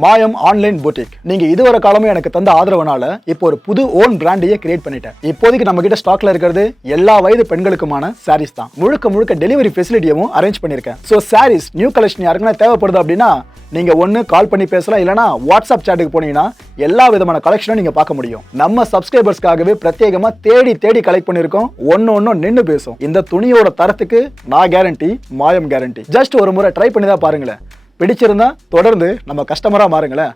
MaayaM online பூட்டிக். நீங்க இதுவரை காலமும் எனக்கு தந்த ஆதரவுனால இப்போ ஒரு புது ஓன் பிராண்டையே கிரியேட் பண்ணிட்டேன். இப்போதைக்கு நம்ம கிட்ட ஸ்டாக்ல இருக்கிறது எல்லா வயது பெண்களுக்குமான சாரீஸ் தான். முழுக்க டெலிவரி ஃபெசிலிட்டியும் அரேஞ்ச் பண்ணிருக்கேன். சோ சாரீஸ் நியூ கலெக்ஷன் யாருக்குன்னா தேவைப்படுது அப்படின்னா நீங்க ஒன்னு கால் பண்ணி பேசலாம், இல்லனா வாட்ஸ்அப் சாட்டுக்கு போனீங்கன்னா எல்லா விதமான கலெக்ஷனும் நீங்க பார்க்க முடியும். நம்ம சப்ஸ்கிரைபர்ஸ்க்காகவே பிரத்யேகமா தேடி கலெக்ட் பண்ணிருக்கோம். ஒன்னு நின்னு பேசும். இந்த துணியோட தரத்துக்கு நான் கேரண்டி, MaayaM கேரண்டி. ஜஸ்ட் ஒரு முறை ட்ரை பண்ணி தான் பாருங்களேன். பிடிச்சிருந்தா தொடர்ந்து நம்ம கஸ்டமரா மாறுங்களேன்.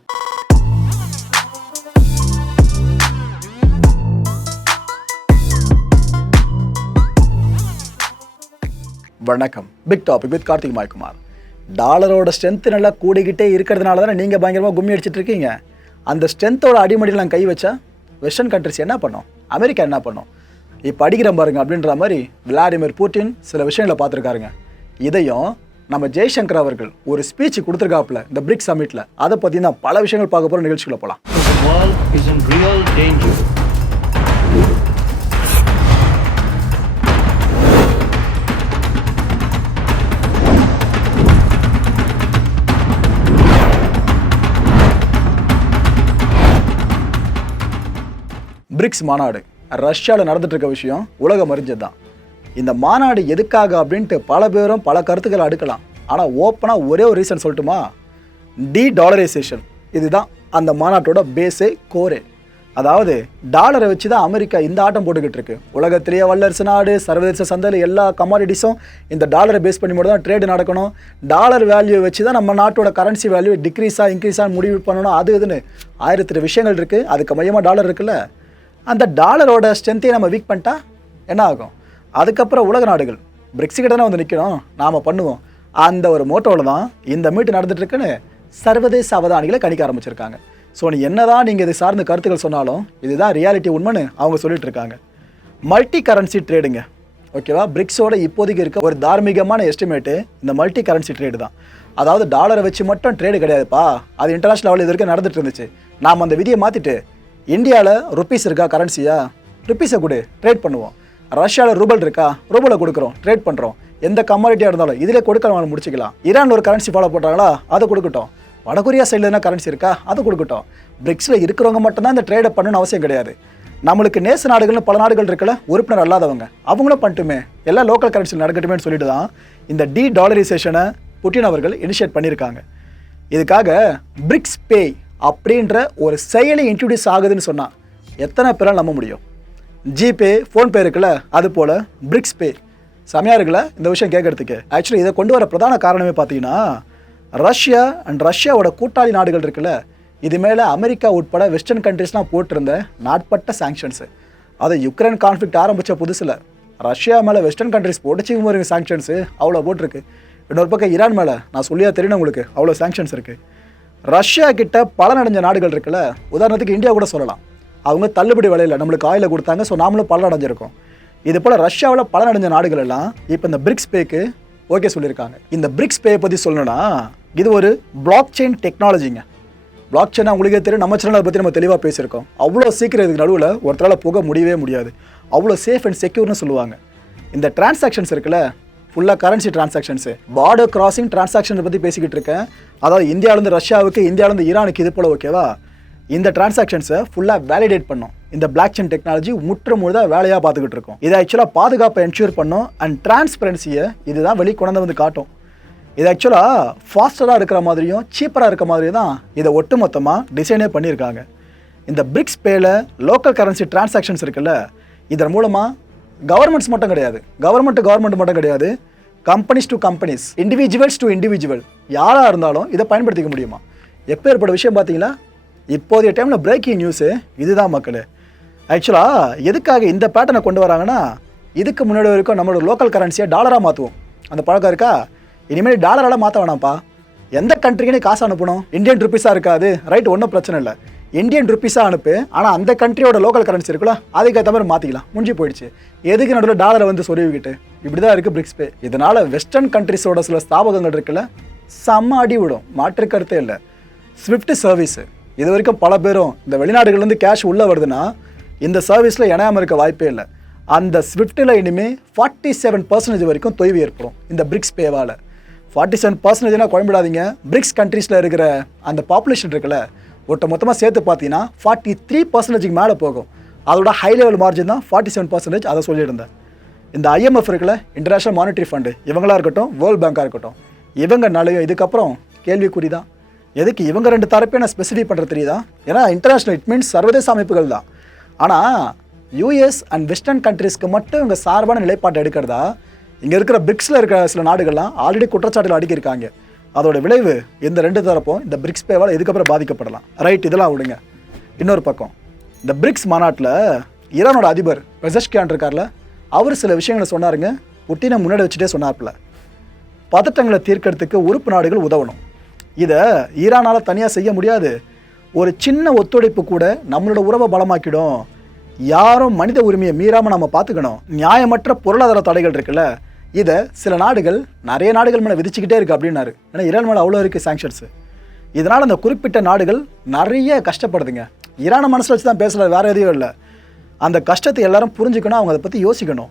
வணக்கம். Big topic with Karthik MaayaKumar. டாலரோட ஸ்ட்ரென்த் நல்லா கூடிக்கிட்டே இருக்கிறதுனால தானே நீங்கள் பயங்கரமாக கும்மி அடிச்சிட்டு இருக்கீங்க. அந்த ஸ்ட்ரென்த்தோட அடிமடியில் நான் கை வச்சா வெஸ்டர்ன் கண்ட்ரிஸ் என்ன பண்ணோம், அமெரிக்கா என்ன பண்ணோம், இப்போ அடிக்கிறேன் பாருங்க அப்படின்ற மாதிரி விளாடிமிர் புட்டின் சில விஷயங்களை பார்த்துருக்காருங்க. இதையும் நம்ம ஜெய்சங்கர் அவர்கள் ஒரு ஸ்பீச் கொடுத்துருக்காப்புல இந்த பிரிக்ஸ் சமிட்ல. அதை பற்றி தான் பல விஷயங்கள் பார்க்க போகிற நிகழ்ச்சிக்குள்ள போகலாம். பிரிக்ஸ் மாநாடு ரஷ்யாவில் நடந்துட்டு இருக்க விஷயம் உலகம் அறிஞ்சது தான். இந்த மாநாடு எதுக்காக அப்படின்ட்டு பல பேரும் பல கருத்துக்களை அடுக்கலாம். ஆனால் ஓப்பனாக ஒரே ஒரு ரீசன் சொல்லட்டுமா? De-Dollarisation. இதுதான் அந்த மாநாட்டோட பேஸே, கோரே. அதாவது டாலரை வச்சு தான் அமெரிக்கா இந்த ஆட்டம் போட்டுக்கிட்டு இருக்கு. உலகத்திலேயே வல்லரசு நாடு, சர்வதேச சந்தையில் எல்லா கமாடிட்டிஸும் இந்த டாலரை பேஸ் பண்ணி மட்டும் தான் ட்ரேடு நடக்கணும். டாலர் வேல்யூ வச்சு தான் நம்ம நாட்டோட கரன்சி வேல்யூ இன்க்ரீஸாக முடிவு பண்ணணும். அது இதுன்னு 1000 விஷயங்கள் இருக்குது. அதுக்கு மையமாக டாலர் இருக்குல்ல. அந்த டாலரோட ஸ்ட்ரென்த்தையே நம்ம வீக் பண்ணிட்டா என்ன ஆகும்? அதுக்கப்புறம் உலக நாடுகள் பிரிக்ஸ் கிட்ட தானே வந்து நிற்கணும், நாம் பண்ணுவோம். அந்த ஒரு மோட்டோவில் தான் இந்த மீட்டு நடந்துட்டுருக்குன்னு சர்வதேச அவதானிகளை கணிக்க ஆரம்பிச்சிருக்காங்க. ஸோ நீ என்னதான் நீங்கள் இது சார்ந்த கருத்துக்கள் சொன்னாலும் இதுதான் ரியாலிட்டி, உண்மைன்னு அவங்க சொல்லிட்டு இருக்காங்க. மல்டி கரன்சி ட்ரேடுங்க, ஓகேவா? பிரிக்ஸோட இப்போதைக்கு இருக்க ஒரு தார்மீகமான எஸ்டிமேட்டு இந்த மல்டி கரன்சி ட்ரேடு தான். அதாவது டாலரை வச்சு மட்டும் ட்ரேடு கிடையாதுப்பா, அது இன்டர்நேஷனல் லெவலில் இது வரைக்கும் நடந்துட்டு இருந்துச்சு. நாம் அந்த விதியை மாற்றிட்டு இந்தியாவில் ருப்பீஸ் இருக்கா, கரன்சியா, ருப்பீஸை கொடு ட்ரேட் பண்ணுவோம். ரஷ்யாவில் ரூபல் இருக்கா, ரூபலை கொடுக்குறோம், ட்ரேட் பண்ணுறோம். எந்த கமாடிட்டியாக இருந்தாலும் இதிலே கொடுக்கலாம், முடிச்சிக்கலாம். ஈரான் ஒரு கரன்சி ஃபாலோ பண்ணுறாங்களா, அதை கொடுக்கட்டும். வடகொரியா சைடில் என்ன கரன்சி இருக்கா, அதை கொடுக்கட்டும். பிரிக்ஸில் இருக்கிறவங்க மட்டும்தான் இந்த ட்ரேடை பண்ணணும்னு அவசியம் கிடையாது. நம்மளுக்கு நேச நாடுகள்னு பல நாடுகள் இருக்குல்ல, உறுப்பினர் அல்லாதவங்க, அவங்களும் பண்ணிட்டுமே, எல்லாம் லோக்கல் கரன்சியில் நடக்கட்டுமேன்னு சொல்லிட்டு தான் இந்த De-Dollarisation புட்டின் அவர்கள் இனிஷியேட் பண்ணியிருக்காங்க. இதுக்காக BRICS-Pay அப்படின்ற ஒரு செயலி இன்ட்ரடியூஸ் ஆகுதுன்னு சொன்னால் எத்தனை பேரால் நம்ப முடியும்? ஜிபே, ஃபோன்பே இருக்குல்ல, அது போல் BRICS-Pay செமையாக இருக்குல்ல இந்த விஷயம் கேட்கறதுக்கு. ஆக்சுவலி இதை கொண்டு வர பிரதான காரணமே பார்த்தீங்கன்னா ரஷ்யா அண்ட் ரஷ்யாவோட கூட்டாளி நாடுகள் இருக்குல்ல, இது மேலே அமெரிக்கா உட்பட வெஸ்டர்ன் கண்ட்ரிஸ்லாம் போட்டிருந்த நாட்பட்ட சாங்ஷன்ஸு. அதை யுக்ரைன் கான்ஃப்ளிக்ட் ஆரம்பித்த புதுசில் ரஷ்யா மேலே வெஸ்டர்ன் கண்ட்ரிஸ் போட்டுச்சு வருங்க சாங்ஷன்ஸு, அவ்வளோ போட்டிருக்கு. இன்னொரு பக்கம் ஈரான் மேலே நான் சொல்லியா தெரியணும் உங்களுக்கு, அவ்வளோ சாங்ஷன்ஸ் இருக்குது. ரஷ்யா கிட்ட பலனடைஞ்ச நாடுகள் இருக்குல்ல, உதாரணத்துக்கு இந்தியா கூட சொல்லலாம். அவங்க தள்ளுபடி விலையில் நம்மளுக்கு ஆயில கொடுத்தாங்க, ஸோ நாமளும் பலனடைஞ்சிருக்கோம். இது போல் ரஷ்யாவில் பலனடைஞ்ச நாடுகள் எல்லாம் இப்போ இந்த BRICS-Payக்கு ஓகே சொல்லியிருக்காங்க. இந்த BRICS-Pay பற்றி சொல்லணும்னா இது ஒரு பிளாக் செயின் டெக்னாலஜிங்க. பிளாக் செயினா உங்களுக்கே தெரியும், நம்ம சேனலை பற்றி நம்ம தெளிவாக பேசியிருக்கோம். அவ்வளோ சீக்கிரம் இதுக்கு நடுவில் ஒருத்தரால் போக முடியவே முடியாது. அவ்வளோ சேஃப் அண்ட் செக்யூர்னு சொல்லுவாங்க. இந்த டிரான்சாக்ஷன்ஸ் இருக்குல்ல, ஃபுல்லாக currency transactions, border crossing transaction பற்றி பேசிக்கிட்டு இருக்கேன். அதாவது இந்தியாவிலேருந்து ரஷ்யாவுக்கு, இந்தியாவிலேருந்து ஈரானுக்கு, இது போல் ஓகேவா? இந்த டிரான்சாக்ஷன்ஸை ஃபுல்லாக வேலிடேட் பண்ணோம். இந்த பிளாக் செயின் டெக்னாலஜி முழுதாக வேலையாக பார்த்துக்கிட்டு இருக்கோம். இதை ஆக்சுவலாக பாதுகாப்பை என்ஷூர் பண்ணோம் அண்ட் டிரான்ஸ்பரன்சியை இதுதான் வெளிக்கொண்டு வந்து காட்டும். இது ஆக்சுவலாக ஃபாஸ்டராக இருக்கிற மாதிரியும் சீப்பராக இருக்க மாதிரியும் தான் இதை ஒட்டுமொத்தமாக டிசைனே பண்ணியிருக்காங்க. இந்த BRICS-Payல லோக்கல் கரன்சி டிரான்சாக்ஷன்ஸ் இருக்குல்ல, இதன் மூலமாக கவர்மெண்ட்ஸ் மட்டும் கிடையாது, கவர்மெண்ட் மட்டும் கிடையாது, companies to companies, individuals to individual, யாராக இருந்தாலும் இதை பயன்படுத்திக்க முடியுமா? எப்போ ஏற்பட்ட விஷயம் பார்த்தீங்களா? இப்போதைய டைமில் பிரேக்கிங் நியூஸு இதுதான் மக்களே. ஆக்சுவலாக எதுக்காக இந்த பேட்டர்னை கொண்டு வராங்கன்னா, இதுக்கு முன்னாடி வரைக்கும் நம்மளோட லோக்கல் கரன்சியை டாலராக மாற்றுவோம், அந்த பழக்கம் இருக்கா? இனிமேல் டாலரால் மாற்ற வேணாம்ப்பா. எந்த கண்ட்ரிக்குன்னு காசு அனுப்பணும், இந்தியன் ருப்பீஸாக இருக்காது, ரைட், ஒன்றும் பிரச்சனை இல்லை, இந்தியன் ருப்பீஸாக அனுப்பு. ஆனால் அந்த கண்ட்ரியோட லோக்கல் கரன்சி இருக்குல்ல, அதுக்கேற்ற மாதிரி மாற்றிக்கலாம், முடிஞ்சு போயிடுச்சு. எதுக்கு நடுவில் டாலரை வந்து சொருவிக்கிட்டு? இப்படி தான் இருக்குது BRICS-Pay. இதனால் வெஸ்டர்ன் கண்ட்ரிஸோட சில ஸ்தாபகங்கள் இருக்குல்ல, செம்ம அடி விடும், மாற்று கருத்தே இல்லை. ஸ்விஃப்ட் சர்வீஸு இது வரைக்கும் பல பேரும் இந்த வெளிநாடுகள்லேருந்து கேஷ் உள்ளே வருதுன்னா இந்த சர்வீஸில் இணையாமல் இருக்க வாய்ப்பே இல்லை. அந்த ஸ்விஃப்ட்டில் இனிமேல் 47% வரைக்கும் தொய்வு ஏற்படும் இந்த BRICS-Payவால். 47% குழம்பிடாதீங்க. பிரிக்ஸ் கண்ட்ரீஸில் இருக்கிற அந்த பாப்புலேஷன் இருக்குல்ல, மொத்தமாக சேர்த்து பார்த்தீங்கன்னா 43% மேலே போகும். அதோட ஹை லெவல் மார்ஜின் தான் 47%. அதை சொல்லியிருந்தேன். இந்த IMF இருக்குல்ல, இன்டர்நேஷனல் மானிட்டரி ஃபண்டு, இவங்களா இருக்கட்டும், வேர்ல்டு பேங்காக இருக்கட்டும், இவங்கனாலையும் இதுக்கப்புறம் கேள்விக்குறி தான். எதுக்கு இவங்க 2 தரப்பையும் நான் ஸ்பெசிஃபை பண்ணுறது தெரியுதா? ஏன்னா இன்டர்நேஷனல் இட் மீன்ஸ் சர்வதேச அமைப்புகள் தான். ஆனால் US அண்ட் வெஸ்டர்ன் கண்ட்ரீஸ்க்கு மட்டும் இவங்க சார்பான நிலைப்பாட்டை எடுக்கிறதா இங்கே இருக்கிற பிரிக்ஸில் இருக்கிற சில நாடுகள்லாம் ஆல்ரெடி குற்றச்சாட்டுகள் அடிக்கிருக்காங்க. அதோட விளைவு இந்த 2 தரப்பும் இந்த பிரிக்ஸ் பேவால் இதுக்கப்புறம் பாதிக்கப்படலாம். ரைட், இதெல்லாம் விடுங்க. இன்னொரு பக்கம் இந்த பிரிக்ஸ் மாநாட்டில் ஈரானோட அதிபர் பெசஷ்கியான் இருக்கார்ல, அவர் சில விஷயங்களை சொன்னாருங்க. புட்டினை முன்னாடி வச்சுட்டே சொன்னார்ல, பதட்டங்களை தீர்க்கறதுக்கு உறுப்பு நாடுகள் உதவணும். இதை ஈரானால் தனியாக செய்ய முடியாது. ஒரு சின்ன ஒத்துழைப்பு கூட நம்மளோட உறவை பலமாக்கிடும். யாரும் மனித உரிமையை மீறாமல் நம்ம பார்த்துக்கணும். நியாயமற்ற பொருளாதார தடைகள் இருக்குல்ல, இதை சில நாடுகள் நிறைய நாடுகள் மேலே விதிச்சுக்கிட்டே இருக்குது அப்படின்னாரு. ஏன்னா ஈரான் மேலே அவ்வளோ இருக்குது சாங்ஷன்ஸு. இதனால் அந்த குறிப்பிட்ட நாடுகள் நிறைய கஷ்டப்படுதுங்க. ஈரானை மனசில் வச்சு தான் பேசல, வேறு எதையும் இல்லை. அந்த கஷ்டத்தை எல்லாரும் புரிஞ்சுக்கணும், அவங்க அதை பற்றி யோசிக்கணும்.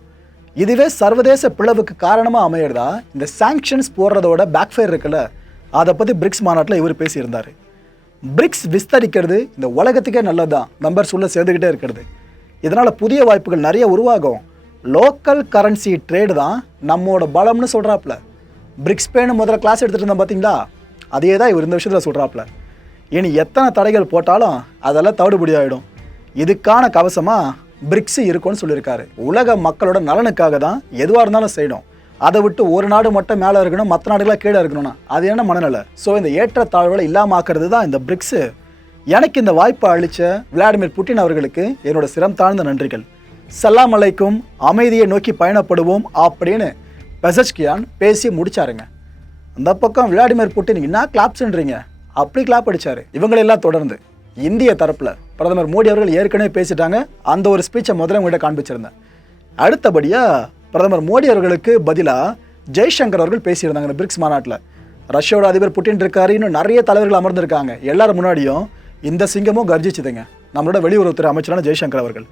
இதுவே சர்வதேச பிளவுக்கு காரணமாக அமையிறதா இந்த சாங்ஷன்ஸ் போடுறதோட பேக்ஃபயர் இருக்குல்ல, அதை பற்றி பிரிக்ஸ் மாநாட்டில் இவர் பேசியிருந்தார். பிரிக்ஸ் விஸ்தரிக்கிறது இந்த உலகத்துக்கே நல்லது தான், மெம்பர்ஸ் உள்ள சேர்ந்துக்கிட்டே இருக்கிறது. இதனால் புதிய வாய்ப்புகள் நிறைய உருவாகும். லோக்கல் கரன்சி ட்ரேடு தான் நம்மளோட பலம்னு சொல்கிறாப்புல. BRICS-Payன்னு முதல்ல கிளாஸ் எடுத்துகிட்டு இருந்தோம் பார்த்தீங்களா, அதே தான் இவர் இந்த விஷயத்தில் சொல்கிறாப்புல. இனி எத்தனை தடைகள் போட்டாலும் அதெல்லாம் தவிடுபடி ஆகிடும். இதுக்கான கவசமாக பிரிக்ஸ் இருக்கும்னு சொல்லியிருக்காரு. உலக மக்களோட நலனுக்காக தான் எதுவாக இருந்தாலும் செய்யணும். அதை விட்டு ஒரு நாடு மட்டும் மேலே இருக்கணும், மற்ற நாடுகளாக கீழே இருக்கணும்னா அது என்ன மனநிலை? ஸோ இந்த ஏற்றத்தாழ்வுகளை இல்லாமல் ஆக்கிறது தான் இந்த பிரிக்ஸு. எனக்கு இந்த வாய்ப்பை அளித்த விளாடிமிர் புட்டின் அவர்களுக்கு என்னோட சிரம் தாழ்ந்த நன்றிகள். சலாம் அலைக்கும், அமைதியை நோக்கி பயணப்படுவோம் அப்படின்னு பெசஷ்கியான் பேசி முடிச்சாருங்க. அந்த பக்கம் விளாடிமிர் புட்டின் என்ன கிளாப்ஸ்ன்றீங்க, அப்படி கிளாப் அடிச்சாரு. இவங்களெல்லாம் தொடர்ந்து இந்திய தரப்பில் பிரதமர் மோடி அவர்கள் ஏற்கனவே பேசிட்டாங்க. அந்த ஒரு ஸ்பீச்சை முதல்ல உங்கள்கிட்ட காண்பிச்சிருந்தேன். அடுத்தபடியாக பிரதமர் மோடி அவர்களுக்கு பதிலாக ஜெய்சங்கர் அவர்கள் பேசியிருந்தாங்க இந்த பிரிக்ஸ் மாநாட்டில். ரஷ்யாவோட அதிபர் புட்டின் இருக்காரு, இன்னும் நிறைய தலைவர்கள் அமர்ந்திருக்காங்க. எல்லாரும் முன்னாடியும் இந்த சிங்கமும் கர்ஜிச்சுதுங்க. நம்மளோட வெளியுறவுத்துறை அமைச்சரான ஜெய்சங்கர் அவர்கள்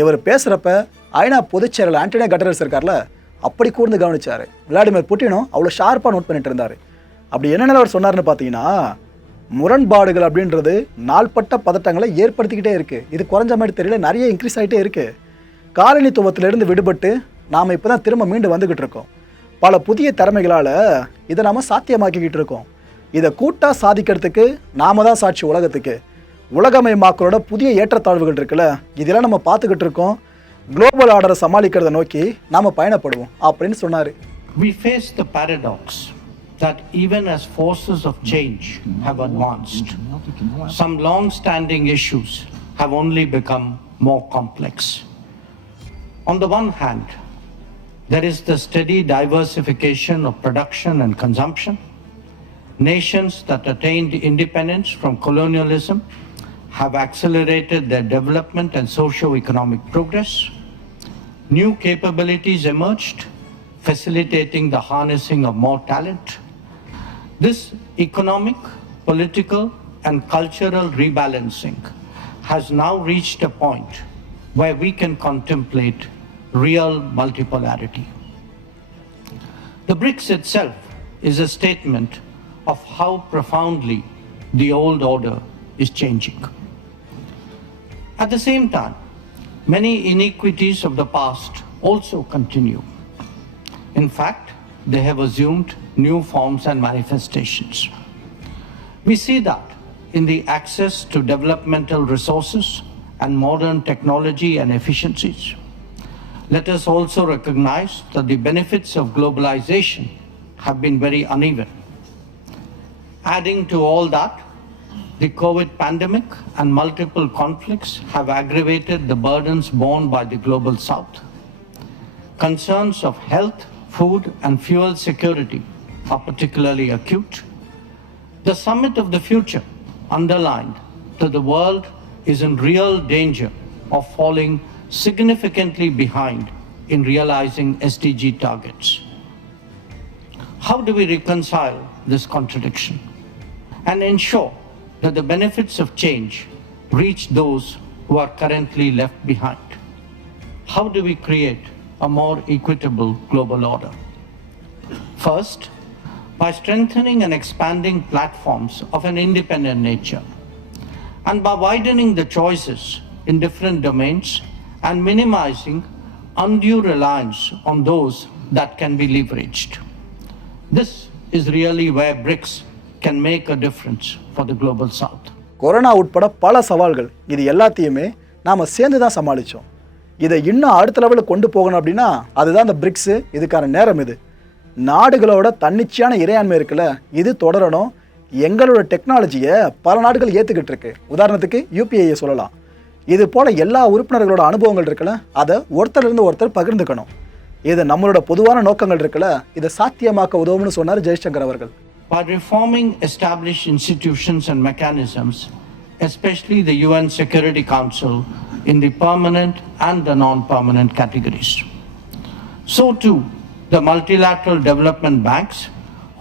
இவர் பேசுகிறப்ப ஐநா பொதுச் செயலர் ஆண்டனியோ கட்டரஸ் இருக்கார்ல, அப்படி கூர்ந்து கவனிச்சார். விளாடிமிர் புட்டினும் அவ்வளோ ஷார்ப்பாக நோட் பண்ணிட்டு இருந்தார். அப்படி என்னென்ன அவர் சொன்னார்னு பார்த்தீங்கன்னா, முரண்பாடுகள் அப்படின்றது நாள்பட்ட பதட்டங்களை ஏற்படுத்திக்கிட்டே இருக்குது. இது குறைஞ்ச மாதிரி தெரியல, நிறைய இன்க்ரீஸ் ஆகிட்டே இருக்குது. காலனித்துவத்திலிருந்து விடுபட்டு நாம் இப்போ தான் திரும்ப மீண்டு வந்துக்கிட்டு இருக்கோம். பல புதிய திறமைகளால் இதை நாம் சாத்தியமாக்கிக்கிட்டு இருக்கோம். இதை கூட்டாக சாதிக்கிறதுக்கு நாம தான் சாட்சி உலகத்துக்கு. உலகமயமாக்கலோட புதிய ஏற்றத்தாழ்வுகள் இருக்குல்ல, இதெல்லாம் நம்ம பார்த்துக்கிட்டு இருக்கோம். குளோபல் ஆர்டரை சமாளிக்கிறத நோக்கி நாம் பயணப்படுவோம் அப்படின்னு சொன்னார். We face the paradox that even as forces of change have advanced, some long-standing issues have only become more complex. On the one hand, there is the steady diversification of production and consumption. Nations that attained independence from colonialism have accelerated their development and socio-economic progress. New capabilities emerged, facilitating the harnessing of more talent. This economic, political, and cultural rebalancing has now reached a point where we can contemplate real multipolarity. The BRICS itself is a statement of how profoundly the old order is changing. At the same time, many iniquities of the past also continue. In fact, they have assumed new forms and manifestations. We see that in the access to developmental resources and modern technology and efficiencies. Let us also recognize that the benefits of globalization have been very uneven. Adding to all that, the COVID pandemic and multiple conflicts have aggravated the burdens borne by the global south. Concerns of health, food, and fuel security are particularly acute. The summit of the future underlined that the world is in real danger of falling significantly behind in realizing SDG targets. How do we reconcile this contradiction and ensure that the benefits of change reach those who are currently left behind? How do we create a more equitable global order? First, by strengthening and expanding platforms of an independent nature, and by widening the choices in different domains and minimizing undue reliance on those that can be leveraged. This is really where BRICS can make a difference for the global south. Corona உட்பட பல சவால்கள் இது எல்லாத்தையுமே நாம் சேர்ந்து தான் சமாளித்தோம். இதை இன்னும் அடுத்த லெவலில் கொண்டு போகணும் அப்படின்னா அதுதான் இந்த பிரிக்ஸு. இதுக்கான நேரம் இது. நாடுகளோட தன்னிச்சையான இறையாண்மை இருக்குல்ல, இது தொடரணும். எங்களோட டெக்னாலஜியை பல நாடுகள் ஏற்றுக்கிட்டு இருக்கு. உதாரணத்துக்கு யூபிஐயை சொல்லலாம். இது போல் எல்லா உறுப்பினர்களோட அனுபவங்கள் இருக்குல்ல, அதை ஒருத்தர்லேருந்து ஒருத்தர் பகிர்ந்துக்கணும். இது நம்மளோட பொதுவான நோக்கங்கள் இருக்குல்ல, இதை சாத்தியமாக்க உதவும்னு சொன்னார் ஜெய்சங்கர் அவர்கள். By reforming established institutions and mechanisms, especially the UN Security Council in the permanent and the non-permanent categories. So too, the multilateral development banks,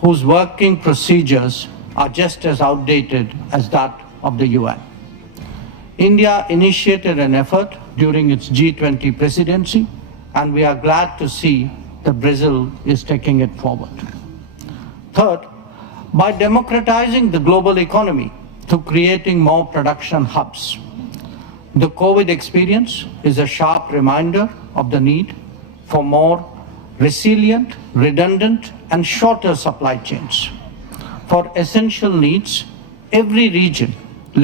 whose working procedures are just as outdated as that of the UN. India initiated an effort during its G20 presidency, and we are glad to see that Brazil is taking it forward. Third, by democratizing the global economy through creating more production hubs. The COVID experience is a sharp reminder of the need for more resilient, redundant, and shorter supply chains. For essential needs, every region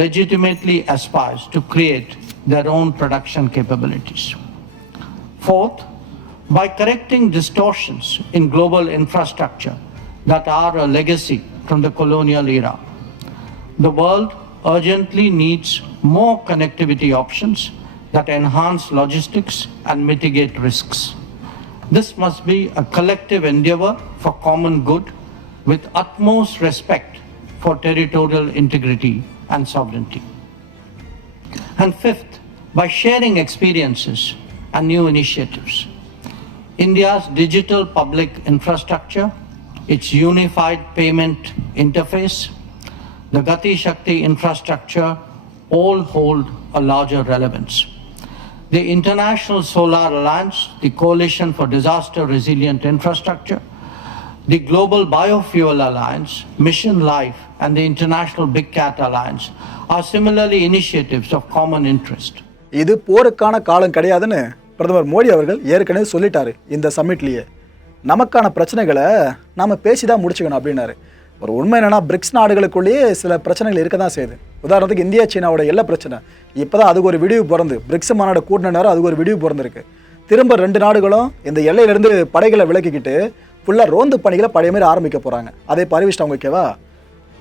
legitimately aspires to create their own production capabilities. Fourth, by correcting distortions in global infrastructure that are a legacy from the colonial era. The world urgently needs more connectivity options that enhance logistics and mitigate risks. This must be a collective endeavor for common good with utmost respect for territorial integrity and sovereignty. And fifth, by sharing experiences and new initiatives. India's digital public infrastructure, its unified payment interface, the Gati Shakti infrastructure all hold a larger relevance. The International Solar Alliance, the Coalition for Disaster Resilient Infrastructure, the Global Biofuel Alliance, Mission Life, and the International Big Cat Alliance are similarly initiatives of common interest. இது போருக்கான காலம் கிடையாதுன்னு பிரதமர் மோடி அவர்கள் ஏற்கனவே சொல்லிட்டாரு இந்த சம்மிட்லேயே. நமக்கான பிரச்சனைகளை நாம் பேசி தான் முடிச்சுக்கணும் அப்படின்னாரு. ஒரு உண்மை என்னென்னா பிரிக்ஸ் நாடுகளுக்குள்ளேயே சில பிரச்சனைகள் இருக்க தான் செய்யுது. உதாரணத்துக்கு இந்தியா சீனாவோட எல்லை பிரச்சனை. இப்போ தான் அதுக்கு ஒரு வீடியோ பிறந்து பிரிக்ஸ் மாநாடு கூட்டின நேரம் அதுக்கு ஒரு வீடியோ பிறந்திருக்கு. திரும்ப ரெண்டு நாடுகளும் இந்த எல்லையிலேருந்து படைகளை விலக்கிக்கிட்டு ஃபுல்லாக ரோந்து பணிகளை பழைய மாதிரி ஆரம்பிக்க போகிறாங்க. அதே பரிவிஷ்டம் ஓகேவா?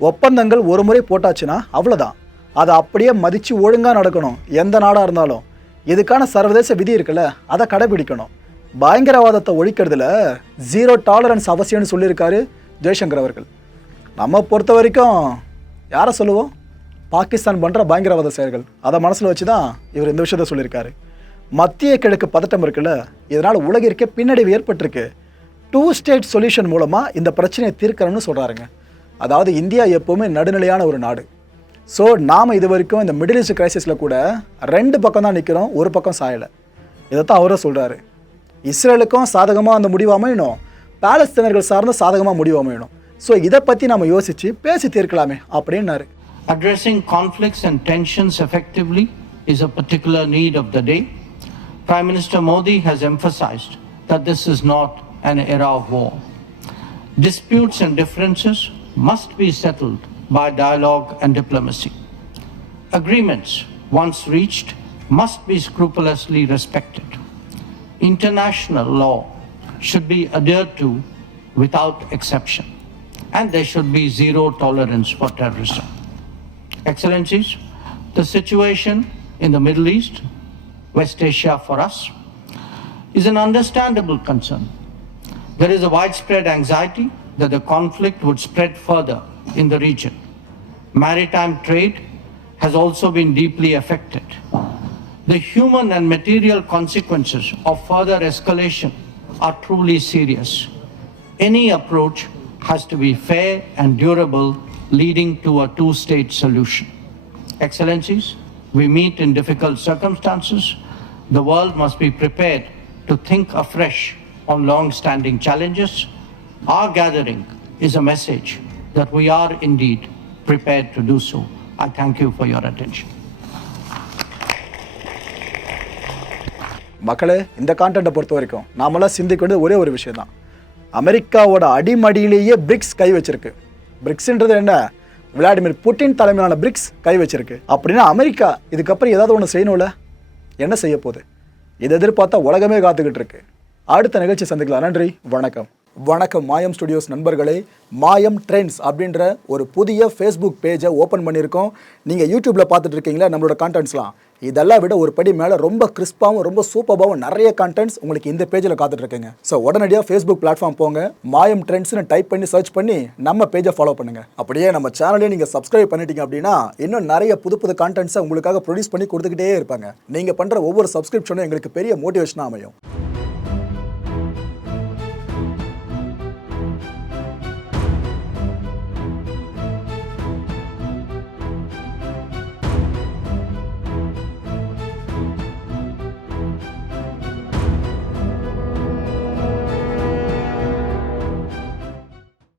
ஒப்பந்தங்கள் ஒரு முறை போட்டாச்சுன்னா அவ்வளோதான். அதை அப்படியே மதித்து ஒழுங்காக நடக்கணும் எந்த நாடாக இருந்தாலும். இதுக்கான சர்வதேச விதி இருக்குல்ல, அதை கடைபிடிக்கணும். பயங்கரவாதத்தை ஒழிக்கிறதுல 0 டாலரன்ஸ் அவசியம்னு சொல்லியிருக்காரு ஜெய்சங்கர் அவர்கள். நம்ம பொறுத்த வரைக்கும் யாரை சொல்லுவோம்? பாகிஸ்தான் பண்ணுற பயங்கரவாத செயல்கள் அதை மனசில் வச்சு தான் இவர் இந்த விஷயத்த சொல்லியிருக்காரு. மத்திய கிழக்கு பதட்டம் இருக்குல்ல, இதனால் உலகிற்கே பின்னடைவு ஏற்பட்டிருக்கு. 2 ஸ்டேட் சொல்யூஷன் மூலமாக இந்த பிரச்சனையை தீர்க்கணும்னு சொல்கிறாருங்க. அதாவது இந்தியா எப்போவுமே நடுநிலையான ஒரு நாடு. ஸோ நாம் இது வரைக்கும் இந்த மிடில் ஈஸ்ட் கிரைசிஸில் கூட 2 பக்கம் தான் நிற்கிறோம், ஒரு பக்கம் சாயலை. இதைத்தான் அவரே சொல்கிறாரு. இஸ்ரேலுக்கும் சாதகமாக அந்த முடிவு அமையணும், பாலஸ்தீனர்கள் சார்ந்த சாதகமாக முடிவு அமையணும். ஸோ இதை பற்றி நம்ம யோசித்து பேசி தீர்க்கலாமே அப்படின்னாரு. Addressing conflicts and tensions effectively is a particular need of the day. Prime Minister Modi has emphasized that this is not an era of war. Disputes and differences must be settled by dialogue and diplomacy. Agreements, once reached, must be scrupulously respected. International law should be adhered to without exception, and there should be zero tolerance for terrorism. Excellencies, the situation in the Middle East, West Asia for us, is an understandable concern. There is a widespread anxiety that the conflict would spread further in the region. Maritime trade has also been deeply affected. The human and material consequences of further escalation are truly serious. Any approach has to be fair and durable, leading to a 2-state solution. Excellencies, we meet in difficult circumstances. The world must be prepared to think afresh on long-standing challenges. Our gathering is a message that we are indeed prepared to do so. I thank you for your attention. மக்களே, இந்த கான்டென்ட்டை பொறுத்த வரைக்கும் நாமெல்லாம் சிந்திக்க வேண்டியது ஒரே ஒரு விஷயம் தான். அமெரிக்காவோட அடிமடியிலேயே பிரிக்ஸ் கை வச்சிருக்கு. பிரிக்ஸ்ன்றது என்ன? விளாடிமிர் புட்டின் தலைமையிலான பிரிக்ஸ் கை வச்சிருக்கு. அப்படின்னா அமெரிக்கா இதுக்கப்புறம் ஏதாவது ஒன்று செய்யணும்ல? என்ன செய்ய போகுது? இதை எதிர்பார்த்தா உலகமே காத்துக்கிட்டு இருக்கு. அடுத்த நிகழ்ச்சி சந்திக்கலாம். நன்றி, வணக்கம். வணக்கம் மாயம் ஸ்டுடியோஸ் நண்பர்களே. மாயம் ட்ரெண்ட்ஸ் அப்படின்ற ஒரு புதிய ஃபேஸ்புக் பேஜை ஓப்பன் பண்ணியிருக்கோம். நீங்கள் யூடியூப்பில் பார்த்துட்டு இருக்கீங்களா நம்மளோட கான்டென்ட்ஸ்லாம்? இதெல்லாம் விட ஒரு படி மேலே ரொம்ப கிறிஸ்பாகவும் ரொம்ப சூப்பராகவும் நிறைய கான்டென்ட்ஸ் உங்களுக்கு இந்த பேஜில் காத்துட்ருக்குங்க. ஸோ உடனடியாக ஃபேஸ்புக் பிளாட்ஃபார்ம் போங்க, மாயம் ட்ரெண்ட்ஸ்னு டைப் பண்ணி சர்ச் பண்ணி நம்ம பேஜை ஃபாலோ பண்ணுங்கள். அப்படியே நம்ம சேனலையும் நீங்கள் சப்ஸ்கிரைப் பண்ணிட்டீங்க அப்படின்னா இன்னும் நிறைய புது புது கான்டென்ட்ஸை உங்களுக்காக ப்ரொடியூஸ் பண்ணி கொடுத்துக்கிட்டே இருப்பாங்க. நீங்கள் பண்ணுற ஒவ்வொரு சப்ஸ்கிரிப்ஷனும் எங்களுக்கு பெரிய மோட்டிவேஷனாக அமையும்.